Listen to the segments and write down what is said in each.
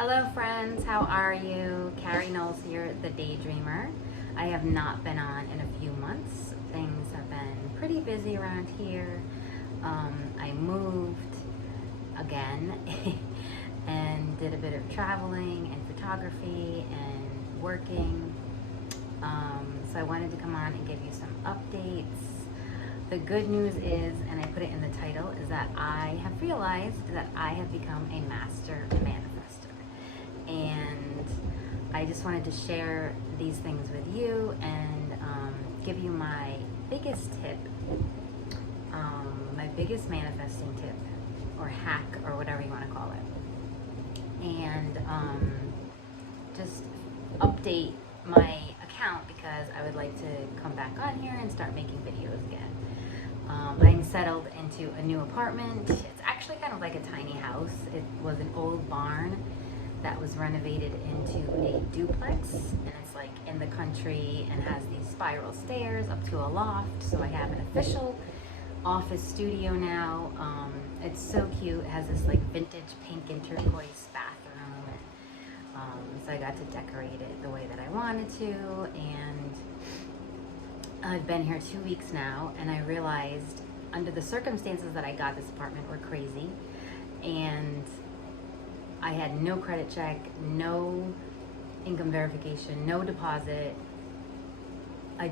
Hello friends, how are you? Carrie Knowles here, the Daydreamer. I have not been on in a few months. Things have been pretty busy around here. I moved again and did a bit of traveling and photography and working. So I wanted to come on and give you some updates. The good news is, and I put it in the title, is that I have realized that I have become a master manifestor. And I just wanted to share these things with you and give you my biggest tip, my biggest manifesting tip or hack or whatever you want to call it. And just update my account because I would like to come back on here and start making videos again. I'm settled into a new apartment. It's actually kind of like a tiny house. It was an old barn that was renovated into a duplex, and it's like in the country and has these spiral stairs up to a loft. So I have an official office studio now. It's so cute. It has this like vintage pink and turquoise bathroom, and so I got to decorate it the way that I wanted to. And I've been here 2 weeks now, and I realized under the circumstances that I got this apartment were crazy, and I had no credit check, no income verification, no deposit. I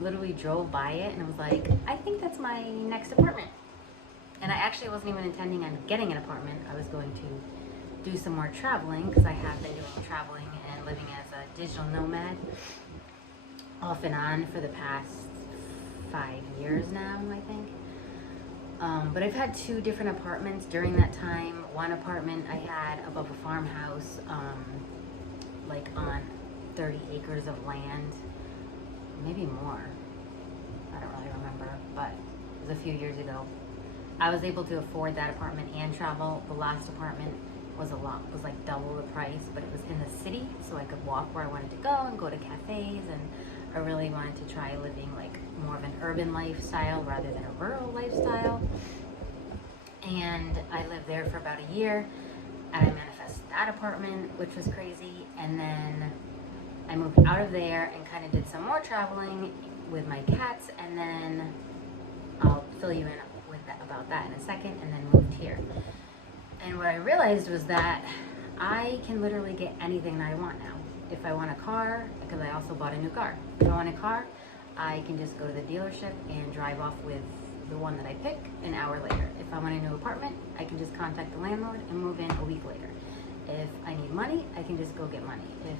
literally drove by it and I was like, I think that's my next apartment. And I actually wasn't even intending on getting an apartment. I was going to do some more traveling because I have been doing traveling and living as a digital nomad off and on for the past 5 years now, I think. But I've had 2 different apartments during that time. One apartment I had above a farmhouse, like on 30 acres of land, maybe more. I don't really remember, but it was a few years ago. I was able to afford that apartment and travel. The last apartment was like double the price, but it was in the city, so I could walk where I wanted to go and go to cafes, and I really wanted to try living like more of an urban lifestyle rather than a rural lifestyle. And I lived there for about a year, and I manifested that apartment, which was crazy. And then I moved out of there and kind of did some more traveling with my cats, and then I'll fill you in about that in a second, and then moved here. And what I realized was that I can literally get anything that I want now. If I want a car, because I also bought a new car. If I want a car, I can just go to the dealership and drive off with the one that I pick an hour later. If I want a new apartment, I can just contact the landlord and move in a week later. If I need money, I can just go get money. If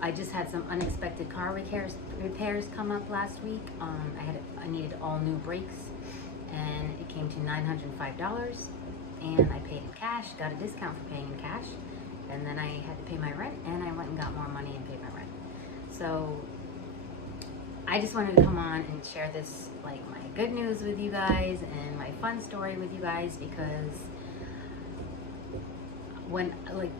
I just had some unexpected car repairs come up last week, I needed all new brakes, and it came to $905, and I paid in cash, got a discount for paying in cash, and then I had to pay my rent, and I went and got more money and paid my rent. So I just wanted to come on and share this, like my good news with you guys and my fun story with you guys, because when like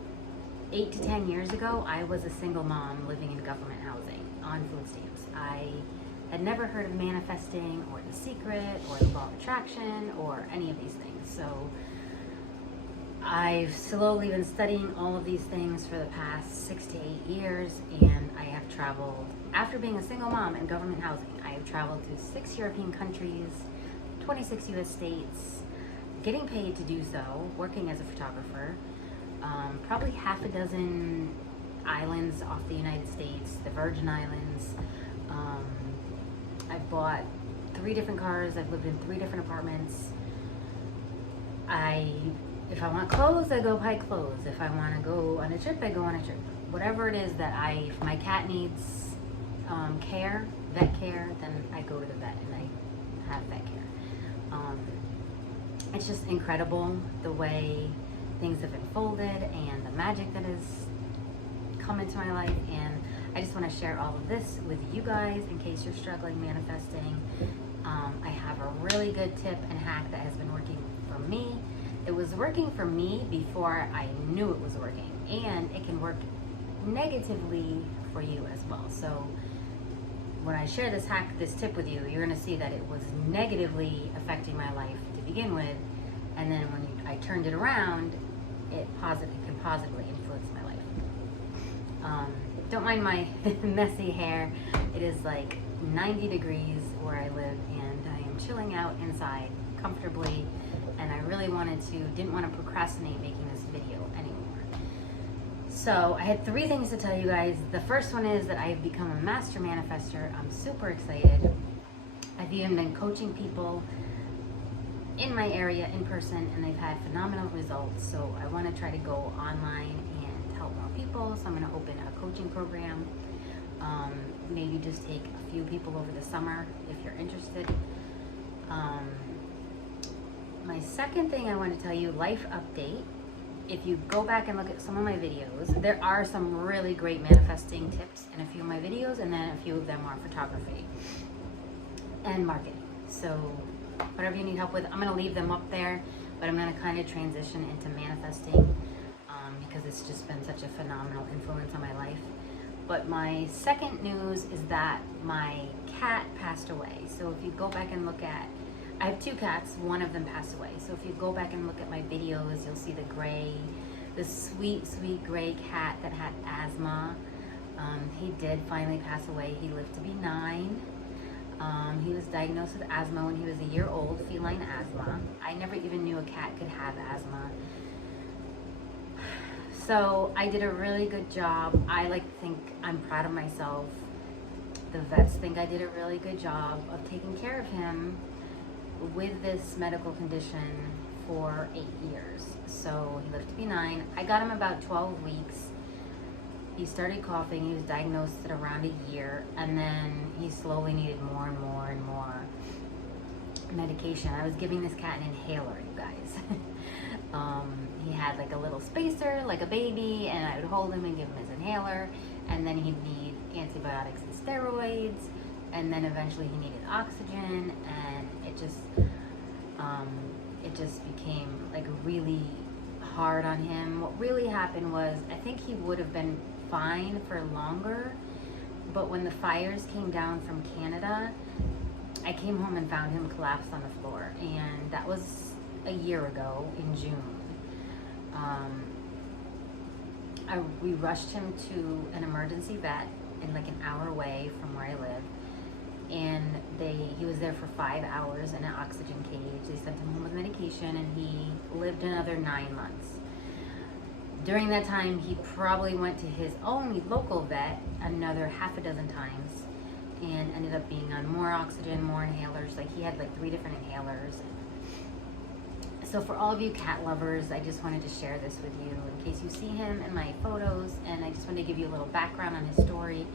8 to 10 years ago, I was a single mom living in government housing on food stamps. I had never heard of manifesting or The Secret or the law of attraction or any of these things. So I've slowly been studying all of these things for the past 6 to 8 years, and I have traveled, after being a single mom in government housing, I have traveled to 6 European countries, 26 US states, getting paid to do so, working as a photographer, probably half a dozen islands off the United States, the Virgin Islands. I've bought 3 different cars, I've lived in 3 different apartments. If I want clothes, I go buy clothes. If I want to go on a trip, I go on a trip. Whatever it is that if my cat needs vet care, then I go to the vet and I have vet care. It's just incredible the way things have unfolded and the magic that has come into my life. And I just want to share all of this with you guys in case you're struggling manifesting. I have a really good tip and hack that has been working for me. It was working for me before I knew it was working, and it can work negatively for you as well. So when I share this hack, this tip with you, you're going to see that it was negatively affecting my life to begin with, and then when I turned it around, it can positively influence my Don't mind my messy hair. It is like 90 degrees where I live, and I am chilling out inside comfortably, and I really didn't want to procrastinate making this video anymore. So I had 3 things to tell you guys. The first one is that I've become a master manifestor. I'm super excited. I've even been coaching people in my area in person, and they've had phenomenal results. So I want to try to go online and help more people. So I'm going to open a coaching program. Maybe just take a few people over the summer if you're interested. My second thing I want to tell you, life update. If you go back and look at some of my videos, there are some really great manifesting tips in a few of my videos, and then a few of them are photography and marketing. So whatever you need help with, I'm going to leave them up there, but I'm going to kind of transition into manifesting because it's just been such a phenomenal influence on my life. But my second news is that my cat passed away. So if you go back and look at, I have 2 cats, one of them passed away. So if you go back and look at my videos, you'll see the sweet, sweet gray cat that had asthma. He did finally pass away. He lived to be 9. He was diagnosed with asthma when he was a year old, feline asthma. I never even knew a cat could have asthma. So I did a really good job. I like to think I'm proud of myself. The vets think I did a really good job of taking care of him with this medical condition for 8 years. So he lived to be 9. I got him about 12 weeks. He started coughing. He was diagnosed at around a year, and then he slowly needed more and more and more medication. I was giving this cat an inhaler, you guys. He had like a little spacer, like a baby, and I would hold him and give him his inhaler, and then he'd need antibiotics and steroids, and then eventually he needed oxygen, and it just became like really hard on him. What really happened was, I think he would have been fine for longer, but when the fires came down from Canada, I came home and found him collapsed on the floor, and that was a year ago in June. We rushed him to an emergency vet in like an hour away from where I live, and he was there for 5 hours in an oxygen cage. They sent him home with medication, and he lived another 9 months. During that time, he probably went to his only local vet another half a dozen times and ended up being on more oxygen, more inhalers. Like, he had like 3 different inhalers. So for all of you cat lovers, I just wanted to share this with you in case you see him in my photos, and I just wanted to give you a little background on his story,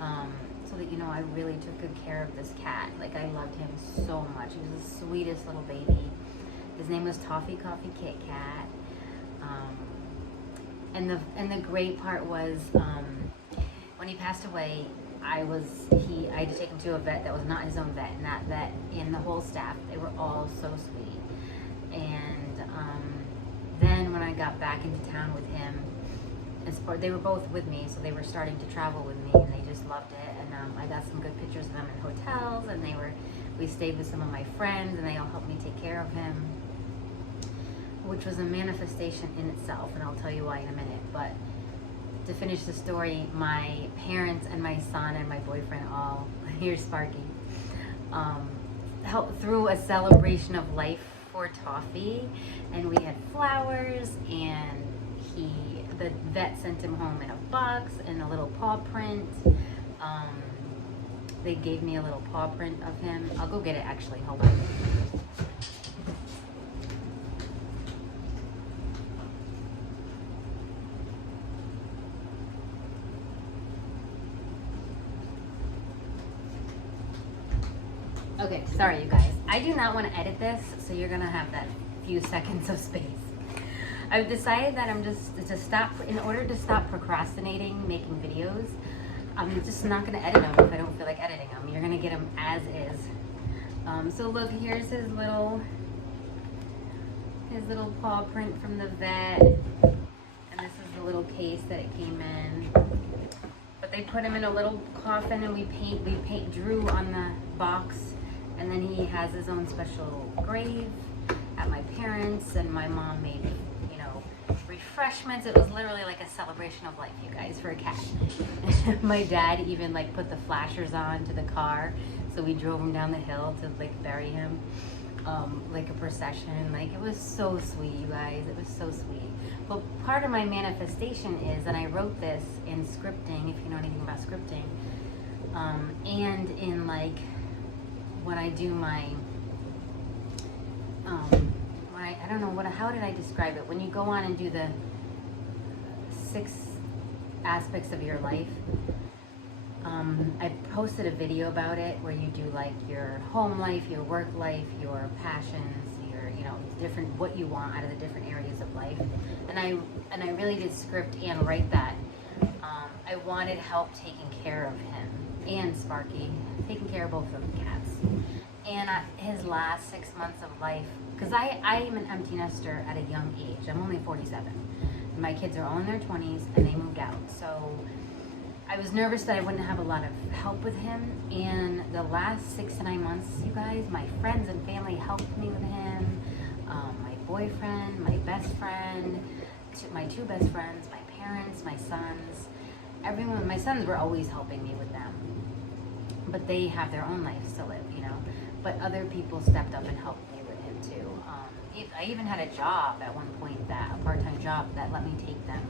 so that you know I really took good care of this cat. Like, I loved him so much. He was the sweetest little baby. His name was Toffee Coffee Kit Kat. And the great part was, when he passed away, I had to take him to a vet that was not his own vet, and that vet and the whole staff, they were all so sweet. And then when I got back into town with him, they were both with me, so they were starting to travel with me, and they just loved it. And I got some good pictures of them in hotels, and we stayed with some of my friends, and they all helped me take care of him, which was a manifestation in itself, and I'll tell you why in a minute. But to finish the story, my parents and my son and my boyfriend all, here's Sparky, threw a celebration of life for Toffee, and we had flowers, and the vet sent him home in a box and a little paw print. They gave me a little paw print of him. I'll go get it actually, hold on. Okay, sorry you guys. I do not want to edit this, so you're gonna have that few seconds of space. I've decided that in order to stop procrastinating making videos, I'm just not gonna edit them if I don't feel like editing them. You're gonna get them as is. So look, here's his little paw print from the vet, and this is the little case that it came in. But they put him in a little coffin, and we drew on the box, and then he has his own special grave at my parents', and my mom made, refreshments. It was literally like a celebration of life, you guys, for a cat. My dad even like put the flashers on to the car, so we drove him down the hill to like bury him, like a procession. Like, it was so sweet, you guys. It was so sweet. But part of my manifestation is, and I wrote this in scripting, if you know anything about scripting, and in like when I do my I don't know how did I describe it? When you go on and do the 6 aspects of your life, I posted a video about it where you do like your home life, your work life, your passions, your, you know, different, what you want out of the different areas of life. And I really did script and write that. I wanted help taking care of him and Sparky, taking care of both of the cats. And his last 6 months of life, because I am an empty nester at a young age. I'm only 47. My kids are all in their 20s and they moved out. So I was nervous that I wouldn't have a lot of help with him. And the last 6 to 9 months, you guys, my friends and family helped me with him. My boyfriend, my best friend, my 2 best friends, my parents, my sons, everyone. My sons were always helping me with them, but they have their own lives to live, you know. But other people stepped up and helped me with him too. I even had a job at one point, a part-time job that let me take them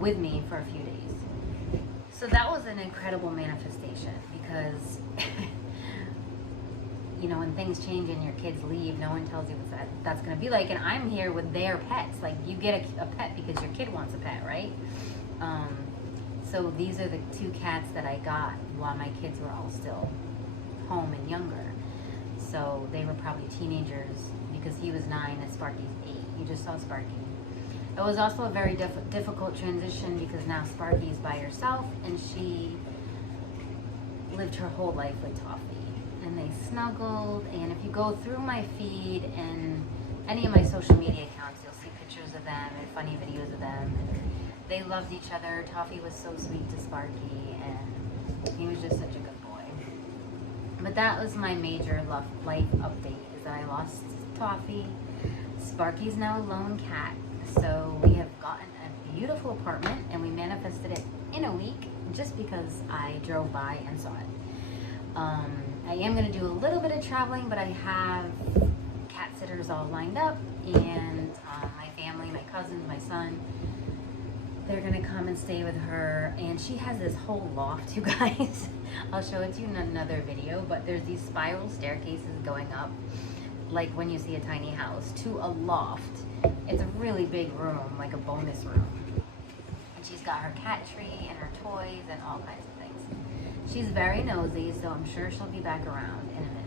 with me for a few days. So that was an incredible manifestation because, you know, when things change and your kids leave, no one tells you what that's going to be like. And I'm here with their pets. Like, you get a pet because your kid wants a pet, right? So these are the 2 cats that I got while my kids were all still home and younger. So they were probably teenagers because he was 9 and Sparky's 8. You just saw Sparky. It was also a very difficult transition because now Sparky's by herself and she lived her whole life with Toffee. And they snuggled, and if you go through my feed and any of my social media accounts, you'll see pictures of them and funny videos of them. And they loved each other. Toffee was so sweet to Sparky, and he was just such a good boy. But that was my major life update, is that I lost Toffee. Sparky's now a lone cat. So we have gotten a beautiful apartment, and we manifested it in a week just because I drove by and saw it. I am going to do a little bit of traveling, but I have cat sitters all lined up, and my family, my cousins, my son, they're going to come and stay with her. And she has this whole loft, you guys. I'll show it to you in another video, but there's these spiral staircases going up, like when you see a tiny house, to a loft. It's a really big room, like a bonus room. And she's got her cat tree and her toys and all kinds of things. She's very nosy, so I'm sure she'll be back around in a minute.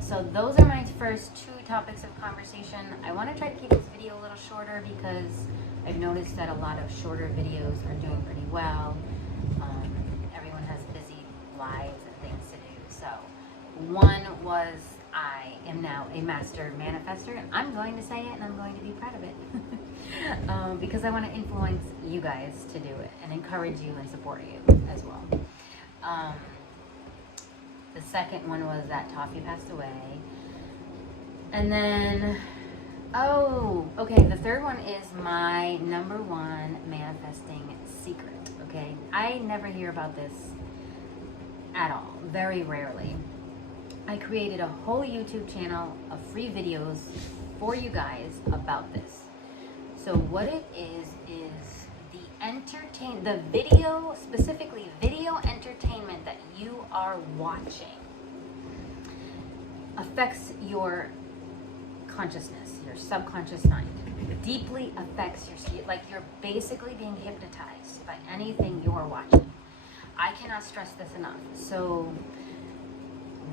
So those are my first 2 topics of conversation. I want to try to keep this video a little shorter because I've noticed that a lot of shorter videos are doing pretty well. Everyone has busy lives and things to do. So one was, I am now a master manifestor, and I'm going to say it and I'm going to be proud of it. Because I want to influence you guys to do it and encourage you and support you as well. The second one was that Toffee passed away. And then, okay, the third one is my #1 manifesting secret, okay? I never hear about this at all, very rarely. I created a whole YouTube channel of free videos for you guys about this. So what it is the video, specifically video entertainment that you are watching affects your consciousness, your subconscious mind. Deeply affects your, like you're basically being hypnotized by anything you're watching. I cannot stress this enough. So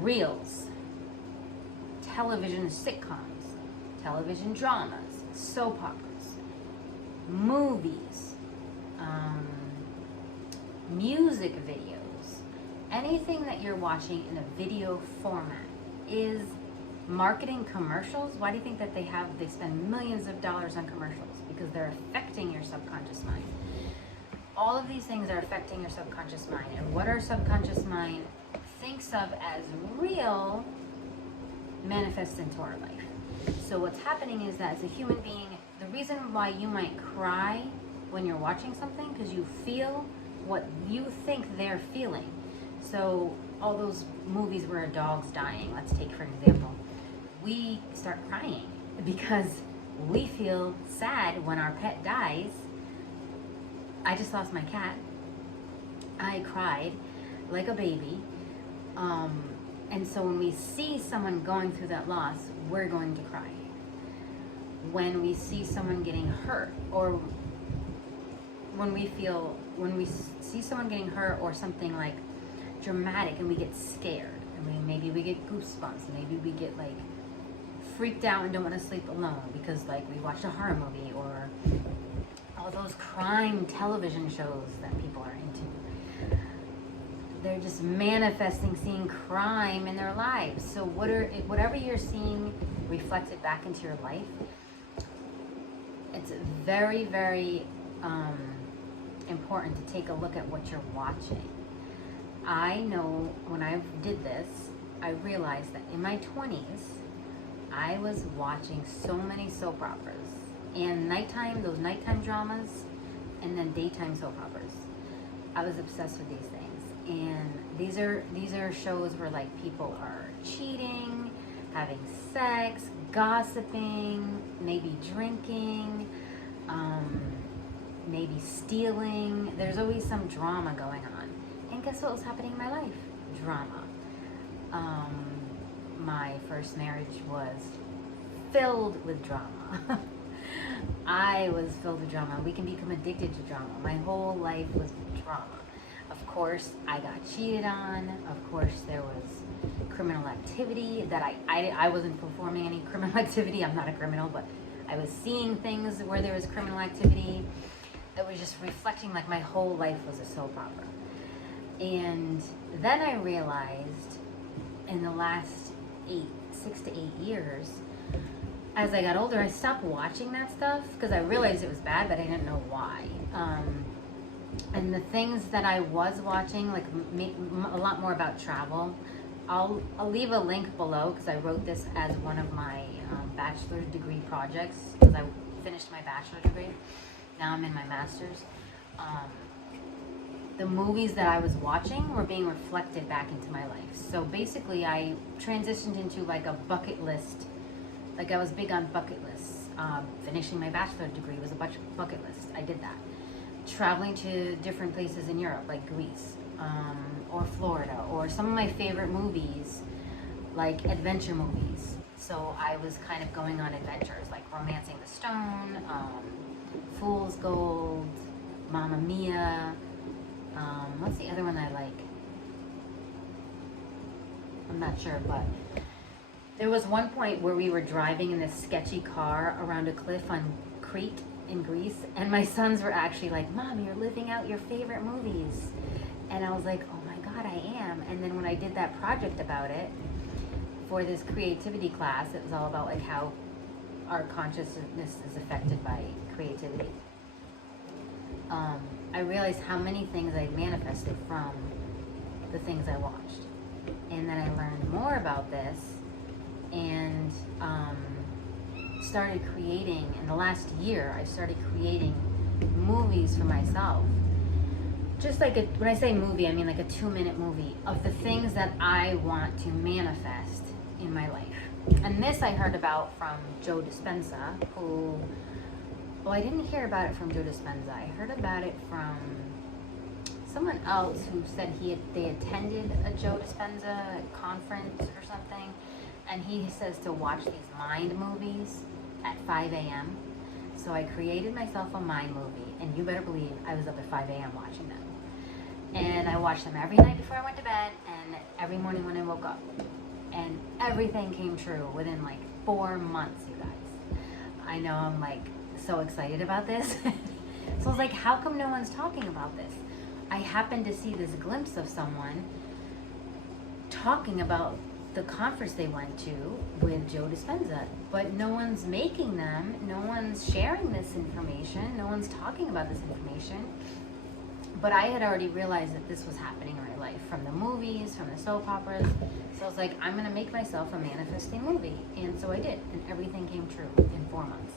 reels, television sitcoms, television dramas, soap operas, movies, music videos, anything that you're watching in a video format is marketing commercials. Why do you think that they spend millions of dollars on commercials? Because they're affecting your subconscious mind. All of these things are affecting your subconscious mind, and what our subconscious mind thinks of as real manifests into our life. So what's happening is that as a human being, the reason why you might cry when you're watching something, because you feel what you think they're feeling. So all those movies where a dog's dying, let's take for an example, we start crying because we feel sad when our pet dies. I just lost my cat. I cried like a baby. And so when we see someone going through that loss, we're going to cry. When we see someone getting hurt, or when we see someone getting hurt or something like dramatic and we get scared, maybe we get goosebumps, maybe we get like freaked out and don't want to sleep alone because like we watched a horror movie, or all those crime television shows that people are into. They're just manifesting seeing crime in their lives. So whatever you're seeing reflected back into your life, it's very, very important to take a look at what you're watching. I know when I did this, I realized that in my 20s, I was watching so many soap operas and those nighttime dramas, and then daytime soap operas. I was obsessed with these things. And these are shows where like people are cheating, having sex, gossiping, maybe drinking, maybe stealing. There's always some drama going on. And guess what was happening in my life? Drama. My first marriage was filled with drama. I was filled with drama. We can become addicted to drama. My whole life was drama. Of course, I got cheated on. Of course, there was criminal activity that I wasn't performing any criminal activity. I'm not a criminal, but I was seeing things where there was criminal activity. It was just reflecting like my whole life was a soap opera. And then I realized in the last 6 to 8 years, as I got older, I stopped watching that stuff because I realized it was bad, but I didn't know why. And the things that I was watching, like a lot more about travel, I'll leave a link below because I wrote this as one of my bachelor's degree projects because I finished my bachelor's degree. Now I'm in my master's. The movies that I was watching were being reflected back into my life. So basically I transitioned into like a bucket list. Like I was big on bucket lists. Finishing my bachelor's degree was a bucket list. I did that. Traveling to different places in Europe, like Greece, or Florida, or some of my favorite movies, like adventure movies. So I was kind of going on adventures, like Romancing the Stone, Fool's Gold, Mamma Mia. What's the other one I like? I'm not sure, but there was one point where we were driving in this sketchy car around a cliff on Crete in Greece, and my sons were actually like, "Mom, you're living out your favorite movies." And I was like, "Oh my God, I am." And then when I did that project about it for this creativity class, it was all about like how our consciousness is affected by creativity. I realized how many things I manifested from the things I watched. And then I learned more about this and started creating, in the last year, I started creating movies for myself. Just like, when I say movie, I mean like a 2-minute movie of the things that I want to manifest in my life. And this I heard about from Joe Dispenza, who, well, I didn't hear about it from Joe Dispenza. I heard about it from someone else who said they attended a Joe Dispenza conference or something, and he says to watch these mind movies at 5 a.m. So I created myself a mind movie, and you better believe I was up at 5 a.m. watching them. And I watched them every night before I went to bed, and every morning when I woke up. And everything came true within like 4 months, you guys. I know, I'm like so excited about this. So I was like, how come no one's talking about this? I happened to see this glimpse of someone talking about the conference they went to with Joe Dispenza, but no one's making them, no one's sharing this information, no one's talking about this information. But I had already realized that this was happening in real life, from the movies, from the soap operas. So I was like, I'm gonna make myself a manifesting movie. And so I did, and everything came true in 4 months.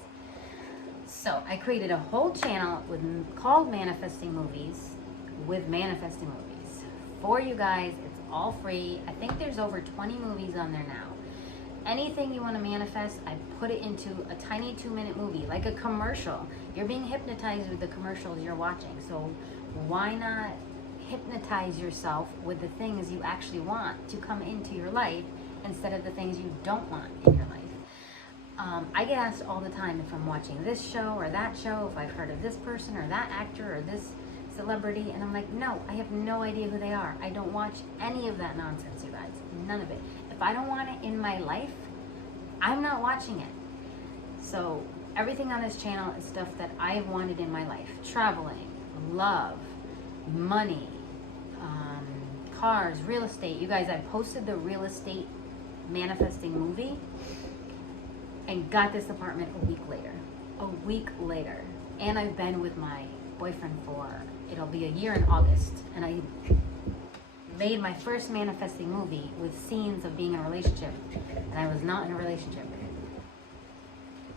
So I created a whole channel called Manifesting Movies, with manifesting movies for you guys. It's all free. I think there's over 20 movies on there now. Anything you want to manifest, I put it into a tiny 2-minute movie, like a commercial. You're being hypnotized with the commercials you're watching. So why not hypnotize yourself with the things you actually want to come into your life instead of the things you don't want in your life? I get asked all the time if I'm watching this show or that show, if I've heard of this person or that actor or this celebrity, and I'm like, no, I have no idea who they are. I don't watch any of that nonsense, you guys. None of it. If I don't want it in my life, I'm not watching it. So everything on this channel is stuff that I've wanted in my life. Traveling, love, money, cars, real estate. You guys, I posted the real estate manifesting movie and got this apartment a week later. A week later. And I've been with my boyfriend for, it'll be a year in August. And I made my first manifesting movie with scenes of being in a relationship. And I was not in a relationship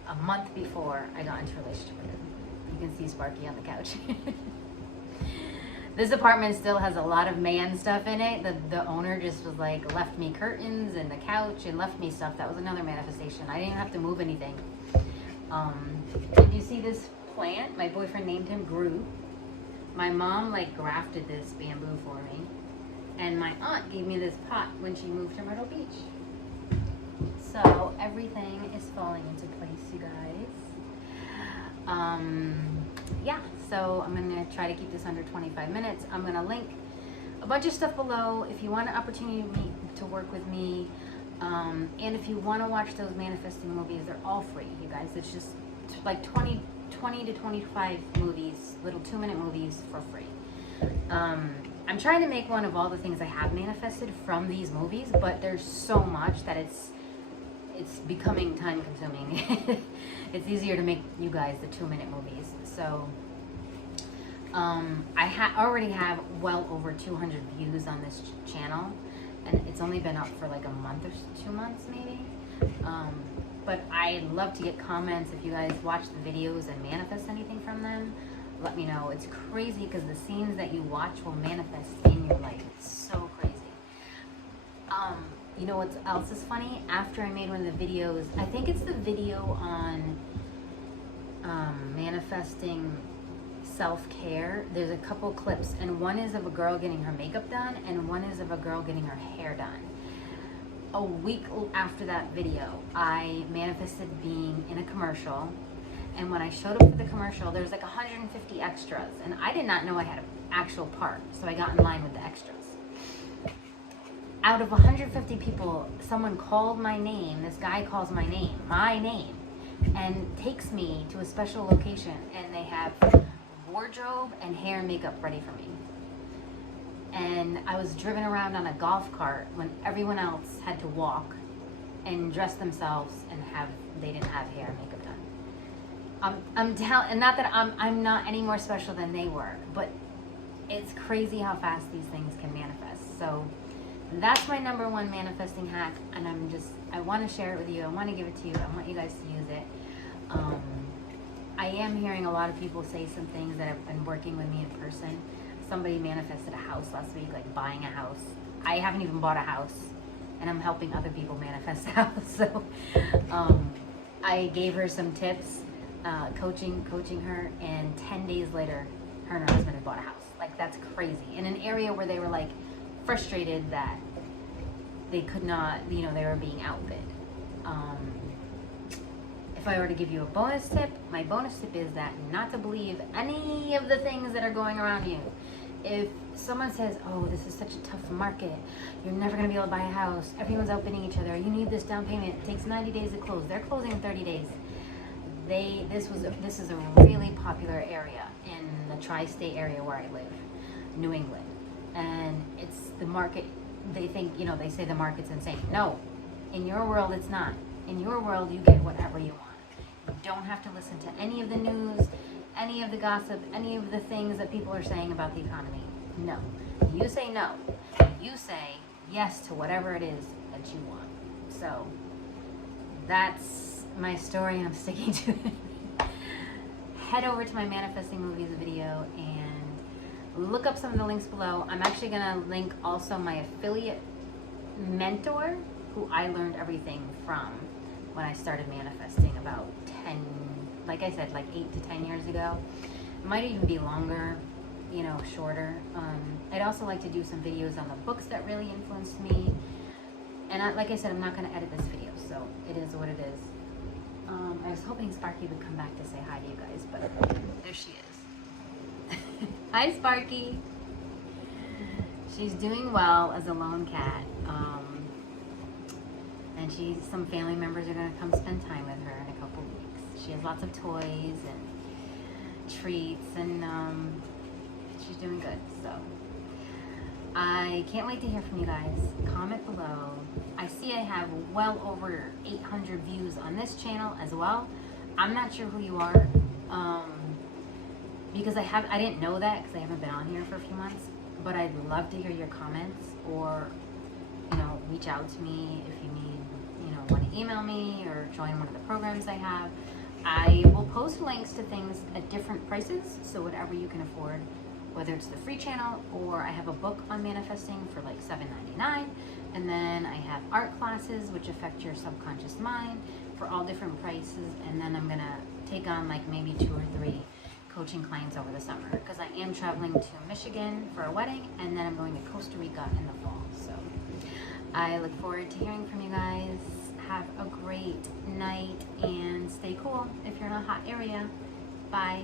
a month before I got into a relationship with him. You can see Sparky on the couch. This apartment still has a lot of man stuff in it. The owner just was like, left me curtains and the couch and left me stuff. That was another manifestation. I didn't have to move anything. Did you see this plant? My boyfriend named him Groot. My mom like grafted this bamboo for me. And my aunt gave me this pot when she moved to Myrtle Beach. So everything is falling into place, you guys. Yeah, so I'm gonna try to keep this under 25 minutes. I'm gonna link a bunch of stuff below if you want an opportunity to work with me. And if you want to watch those manifesting movies, they're all free, you guys. It's just like 20 to 25 movies, little 2-minute movies for free. I'm trying to make one of all the things I have manifested from these movies, but there's so much that it's becoming time consuming. It's easier to make you guys the 2-minute movies. So I already have well over 200 views on this channel, and it's only been up for like a month or 2 months maybe. But I'd love to get comments if you guys watch the videos and manifest anything from them. Let me know. It's crazy because the scenes that you watch will manifest in your life. It's so crazy. You know what else is funny? After I made one of the videos, I think it's the video on manifesting self-care. There's a couple clips, and one is of a girl getting her makeup done, and one is of a girl getting her hair done. A week after that video, I manifested being in a commercial, and when I showed up for the commercial, there was like 150 extras, and I did not know I had an actual part, so I got in line with the extras. Out of 150 people, someone called my name. This guy calls my name, and takes me to a special location, and they have wardrobe and hair and makeup ready for me. And I was driven around on a golf cart when everyone else had to walk and dress themselves and they didn't have hair and makeup done. And not that I'm not any more special than they were, but it's crazy how fast these things can manifest. So that's my #1 manifesting hack, and I want to share it with you. I want to give it to you. I want you guys to use it. I am hearing a lot of people say some things that have been working with me in person. Somebody manifested a house last week, like buying a house. I haven't even bought a house, and I'm helping other people manifest a house. So I gave her some tips, coaching her, and 10 days later, her and her husband had bought a house. Like, that's crazy. In an area where they were like frustrated that they could not, they were being outbid. If I were to give you a bonus tip, my bonus tip is that not to believe any of the things that are going around you. If someone says, oh, this is such a tough market, you're never going to be able to buy a house, everyone's outbidding each other, you need this down payment, it takes 90 days to close, they're closing in 30 days. This is a really popular area in the tri-state area where I live, New England. And it's the market, they think, they say the market's insane. No, in your world it's not. In your world you get whatever you want. You don't have to listen to any of the news. any of the gossip, any of the things that people are saying about the economy. No. You say no. You say yes to whatever it is that you want. So that's my story, and I'm sticking to it. Head over to my Manifesting Movies video and look up some of the links below. I'm actually going to link also my affiliate mentor, who I learned everything from when I started manifesting about 10, like I said, like 8 to 10 years ago. It might even be longer, you know, shorter. I'd also like to do some videos on the books that really influenced me. And like I said, I'm not going to edit this video, so it is what it is. I was hoping Sparky would come back to say hi to you guys, but there she is. Hi, Sparky. She's doing well as a lone cat. And some family members are going to come spend time with her in a couple weeks. She has lots of toys and treats, and she's doing good. So I can't wait to hear from you guys. Comment below. I see I have well over 800 views on this channel as well. I'm not sure who you are, because I didn't know that because I haven't been on here for a few months. But I'd love to hear your comments, or reach out to me if you need, want to email me or join one of the programs I have. I will post links to things at different prices, so whatever you can afford, whether it's the free channel or I have a book on manifesting for like $7.99, and then I have art classes which affect your subconscious mind for all different prices, and then I'm gonna take on like maybe 2 or 3 coaching clients over the summer, because I am traveling to Michigan for a wedding, and then I'm going to Costa Rica in the fall. So I look forward to hearing from you guys. Have a great night and stay cool if you're in a hot area. Bye.